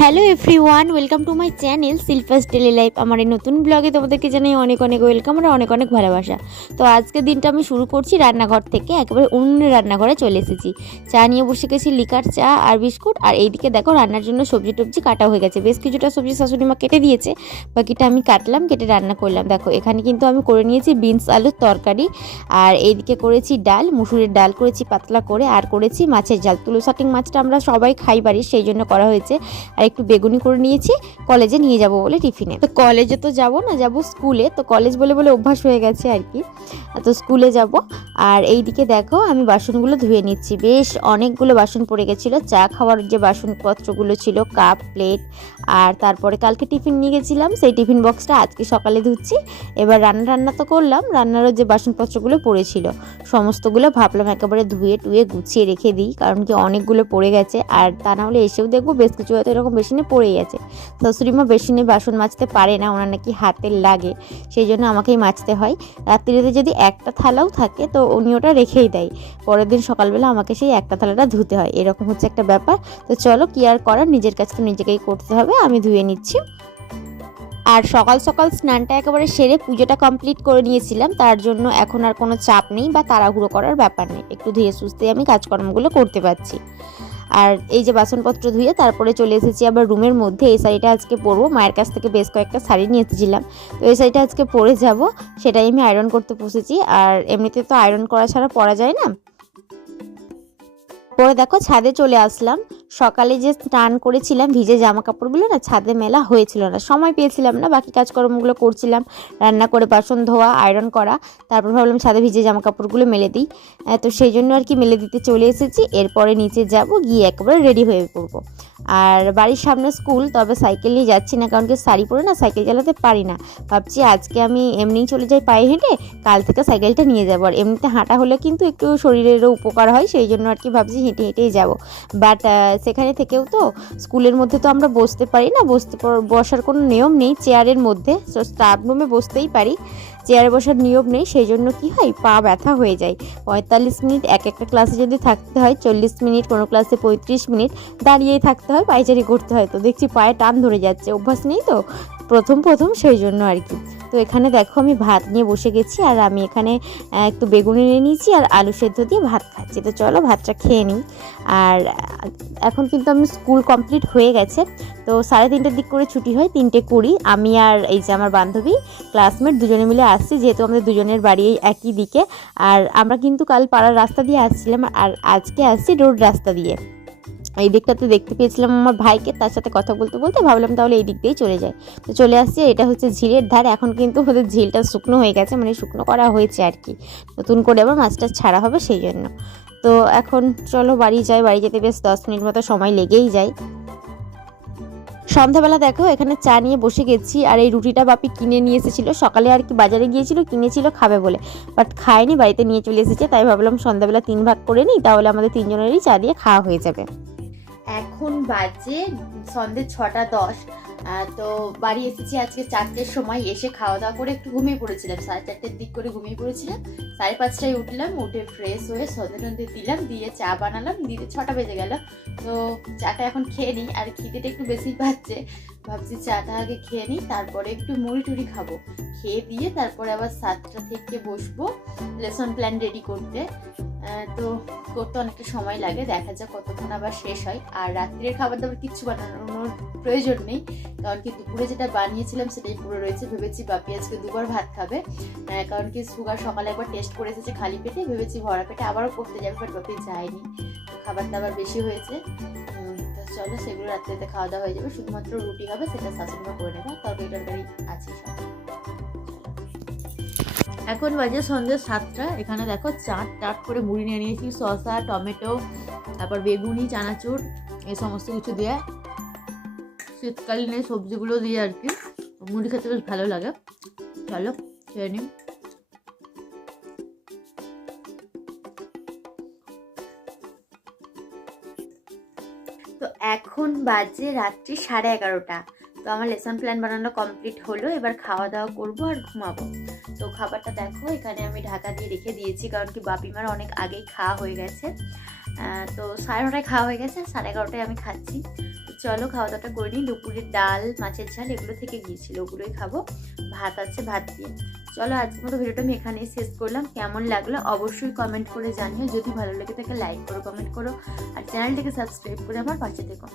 Hello everyone welcome to my channel সিলফাস daily life আমার এই নতুন ব্লগে তোমাদেরকে জানাই অনেক অনেক ওয়েলকাম আর অনেক অনেক ভালোবাসা। তো আজকের দিনটা আমি শুরু করছি রান্নাঘর থেকে, একেবারে অন্য রান্নাঘরে চলে এসেছি। চা নিয়ে বসে গেছি, লিকার চা আর বিস্কুট। আর এইদিকে দেখো রান্নার জন্য সবজি টবজি কাটা হয়ে গেছে। বেশ কিছুটা সবজি শাশুড়ি মা কেটে দিয়েছে, বাকিটা আমি কাটলাম, কেটে রান্না করলাম। দেখো, এখানে কিন্তু আমি করে নিয়েছি বিনস আলুর তরকারি। আর এইদিকে করেছি ডাল, মুসুরের ডাল করেছি পাতলা করে। আর করেছি মাছের ঝাল। তুলো শাটিং মাছটা আমরা সবাই খাই বাড়ির, সেই জন্য করা হয়েছে। আর একটু বেগুনি করে নিয়েছি, কলেজে নিয়ে যাব বলে টিফিনে। তো কলেজে তো যাব না, যাব স্কুলে। তো কলেজ বলে বলে অভ্যাস হয়ে গেছে আর কি। তো স্কুলে যাব। আর এই দিকে দেখো, আমি বাসনগুলো ধুয়ে নিচ্ছি। বেশ অনেকগুলো বাসন পড়ে গেছিল। চা খাওয়ার যে বাসনপত্রগুলো ছিল, কাপ, প্লেট, আর তারপরে কালকে টিফিন নিয়ে গেছিলাম। সেই টিফিন বক্সটা আজকে সকালে ধুচ্ছি। এবার রান্না রান্না তো করলাম। রান্নারও যে বাসনপত্রগুলো পড়েছিল, সমস্তগুলো ভাবলাম একেবারে ধুয়ে টুয়ে গুছিয়ে রেখে দিই। কারণ কি অনেকগুলো পড়ে গেছে। আর তা না হলে এসেও দেখব বেশ কিছু হয়তো এরকম বেসিনে পড়েই আছে। শাশুড়িমা বেসিনে বাসন মাজতে পারে না, ওনার নাকি হাতে লাগে, সেই জন্য আমাকেই মাজতে হয়। রাত্রিতে যদি একটা থালাও থাকে, তো উনি ওটা রেখেই দেয়। পরের দিন সকালবেলা আমাকে সেই একটা থালাটা ধুতে হয়। এরকম হচ্ছে একটা ব্যাপার। তো চলো, কি আর করার? নিজের কাজ তো নিজেকেই করতে হবে, আমি ধুয়ে নিচ্ছি। আর সকাল সকাল স্নানটা একেবারে সেরে পুজোটা কমপ্লিট করে নিয়েছিলাম, তার জন্য এখন আর কোনো চাপ নেই বা তাড়াহুড়ো করার ব্যাপার নেই। একটু ধীরে সুস্থে আমি কাজকর্মগুলো করতে পারছি। আর এই যে বাসনপত্র ধুয়ে তারপরে চলে এসেছি আবার রুমের মধ্যে। এই শাড়িটা আজকে পরবো। মায়ের কাছ থেকে বেশ কয়েকটা শাড়ি নিয়ে এসেছিলাম। তো এই শাড়িটা আজকে পরে যাব। সেটাই আমি আয়রন করতে বসেছি। আর এমনিতে তো আয়রন করা ছাড়া পরা যায় না। পরে দেখো ছাদে চলে আসলাম। সকালে যে স্নান করেছিলাম, ভিজে জামা কাপড়গুলো না ছাদে মেলা হয়েছিল না। সময় পেয়েছিলাম না, বাকি কাজকর্মগুলো করছিলাম। রান্না করে বাসন ধোয়া আয়রন করা, তারপর ভাবলাম ছাদে ভিজে জামা কাপড়গুলো মেলে দিই। তো সেই জন্য আর কি মেলে দিতে চলে এসেছি। এরপরে নিচে যাব, গিয়ে একেবারে রেডি হয়ে পড়ব। আর বাড়ির সামনে স্কুল, তবে সাইকেল নিয়ে যাচ্ছি না, কারণ কি শাড়ি পরে না সাইকেল চালাতে পারি না। ভাবছি আজকে আমি এমনিই চলে যাই পায়ে হেঁটে, কাল থেকে সাইকেলটা নিয়ে যাব। আর এমনিতে হাঁটা হলে কিন্তু একটু শরীরেরও উপকার হয়, সেই জন্য আর কি ভাবছি হেঁটে হেঁটেই যাব। বাট সেখানে থেকেও তো স্কুলের মধ্যে তো আমরা বসতে পারি না, বসতে বসার কোনো নিয়ম নেই, চেয়ারের মধ্যে তো স্টাফ রুমে বসতেই পারি। চেয়ারে বসার নিয়ম নেই সেই জন্য কী হয়? পা ব্যথা হয়ে যায়। পঁয়তাল্লিশ মিনিট, এক একটা ক্লাসে যদি থাকতে হয়, চল্লিশ মিনিট, কোনো ক্লাসে পঁয়ত্রিশ মিনিট, দাঁড়িয়েই থাকতে হয় পাইচারি করতে হয়। তো দেখছি পায়ে টান ধরে যাচ্ছে, অভ্যাস নেই তো? প্রথম প্রথম সেই জন্য আর কি। তো এখানে দেখো আমি ভাত নিয়ে বসে গেছি, আর আমি এখানে একটু বেগুনি নিয়ে নিয়েছি আর আলু সেদ্ধ দিয়ে ভাত খাচ্ছি। তো চলো ভাতটা খেয়ে নিই। আর এখন কিন্তু আমি স্কুল কমপ্লিট হয়ে গেছে, তো সাড়ে তিনটের দিক করে ছুটি হয়, তিনটে কুড়ি। আমি আর এই যে আমার বান্ধবী ক্লাসমেট দুজনে মিলে আসছি, যেহেতু আমাদের দুজনের বাড়ি একই দিকে। আর আমরা কিন্তু কাল পাড়ার রাস্তা দিয়ে আসছিলাম, আর আজকে আসছি রোড রাস্তা দিয়ে। এই দিকটাতে দেখতে পেয়েছিলাম আমার ভাইকে, তার সাথে কথা বলতে বলতে ভাবলাম তাহলে এই দিক দিয়েই চলে যায় তো চলে আসছি এটা হচ্ছে ঝিলের ধার। এখন কিন্তু ওদের ঝিলটা শুকনো হয়ে গেছে মানে শুকনো করা হয়েছে আর কি। নতুন করে আবার মাছটা ছাড়া হবে সেই জন্য। তো এখন চলো বাড়ি যাই, বাড়ি যেতে বেশ দশ মিনিট মতো সময় লেগেই যায়। সন্ধ্যাবেলা দেখো, এখানে চা নিয়ে বসে গেছি, আর এই রুটিটা বাপি কিনে নিয়ে এসেছিল। সকালে আর কি বাজারে গিয়েছিল, কিনেছিল, খাবে বলে। বাট খায়নি, বাড়িতে নিয়ে চলে এসেছে, তাই ভাবলাম সন্ধ্যাবেলা তিন ভাগ করে নিই, তাহলে আমাদের তিনজনেরই চা দিয়ে খাওয়া হয়ে যাবে। এখন বাজে সন্ধে ছটা দশ। তো বাড়ি এসেছি আজকে চারটের সময়। এসে খাওয়া দাওয়া করে একটু ঘুমিয়ে পড়েছিলাম। সাড়ে চারটের দিক করে ঘুমিয়ে পড়েছিলাম। সাড়ে পাঁচটায় উঠলাম, উঠে ফ্রেশ হয়ে সন্ধে টন্ধে দিলাম, দিয়ে চা বানালাম দিতে ছটা বেজে গেল। তো চাটা এখন খেয়ে নিই। আর খিদেটা একটু বেশি পাচ্ছে ভাবছি চাটা আগে খেয়ে নিই, তারপরে একটু মুড়ি টুড়ি খাব। খেয়ে দিয়ে তারপরে আবার সাতটা থেকে বসবো। লেসন প্ল্যান রেডি করতে। তো করতে অনেকটা সময় লাগে, দেখা যাক কতক্ষণ আবার শেষ হয়। আর রাত্রের খাবার দাবার কিচ্ছু বানানোর প্রয়োজন নেই, কারণ কি দুপুরে যেটা বানিয়েছিলাম সেটাই পুরো রয়েছে। ভেবেছি বাপি আজকে দুবার ভাত খাবে কারণ কি সুগার সকালে একবার টেস্ট করে এসেছে খালি পেটে, ভেবেছি ভরা পেটে আবারও করতে যাবে বাট বাপি যায়নি। খাবার দাবার বেশি হয়েছে। তো চলো সেগুলো রাত্রিতে খাওয়া দাওয়া হয়ে যাবে, শুধুমাত্র রুটি হবে, সেটা শাশুড়িমা করে নেবে তরকারি টরকারি আছে সব। এখন বাজে সন্ধ্যে সাতটা। এখানে দেখো চাট টাট করে মুড়ি নিয়ে নিয়েছি, শসা, টমেটো, তারপর বেগুনি, চানাচুর এই সমস্ত কিছু দিয়ে। শীতকালীন এই সবজিগুলো দিয়ে আর কি। মুড়ি খেতে বেশ ভালো লাগে। চলো, খেয়ে নিই। তো এখন বাজে রাত্রি সাড়ে এগারোটা। তো আমার লেসন প্ল্যান বানানো কমপ্লিট হলো, এবার খাওয়া দাওয়া করব আর ঘুমাবো। তো খাবারটা দেখো, এখানে আমি ঢাকা দিয়ে রেখে দিয়েছি, কারণ কি বাপিমার অনেক আগেই খাওয়া হয়ে গেছে। তো সাড়ে নটায় খাওয়া হয়ে গেছে, সাড়ে এগারোটায় আমি খাচ্ছি। চলো খাওয়া দাওয়াটা করে নিই, দুপুরের ডাল, মাছের ঝাল, এগুলো থেকে গিয়েছিল, ওগুলোই খাব। ভাত আছে, ভাত দিয়ে। চলো আজকের মতো ভিডিওটা আমি এখানেই শেষ করলাম। কেমন লাগল অবশ্যই কমেন্ট করে জানিও। যদি ভালো লেগে থাকে লাইক করো কমেন্ট করো। আর চ্যানেলটিকে সাবস্ক্রাইব করে আমার পাশে থেকো।